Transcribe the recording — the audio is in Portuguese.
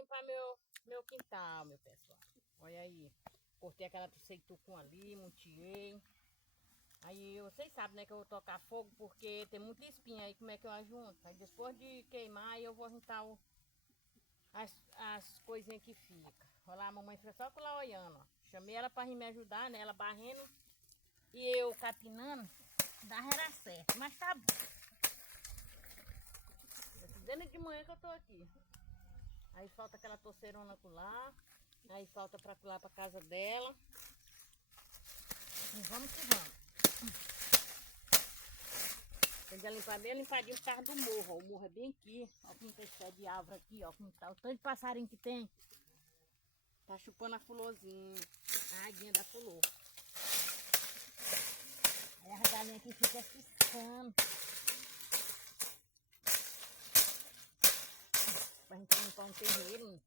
limpar meu quintal, meu pessoal. Olha aí. Cortei aquela tucum ali, muntiei. Aí vocês sabem, né, que eu vou tocar fogo porque tem muita espinha aí, como é que eu ajunto? Aí depois de queimar, eu vou juntar as coisinhas que ficam. Olha lá, a mamãe fica só com lá olhando, ó. Chamei ela pra vir me ajudar, né? Ela barrendo e eu capinando, era certo, mas tá bom. Desde de manhã que eu tô aqui. Aí falta aquela torceirona lá. Aí falta pra pular pra casa dela. E vamos que vamos. Tem que limpar bem limpadinho por causa do morro. Ó. O morro é bem aqui. Ó como tem pé de árvore aqui, ó. Como tá o tanto de passarinho que tem. Tá chupando a florzinha. A aguinha da flor. Aí a galinha aqui fica ciscando. Pra gente limpar um terreiro.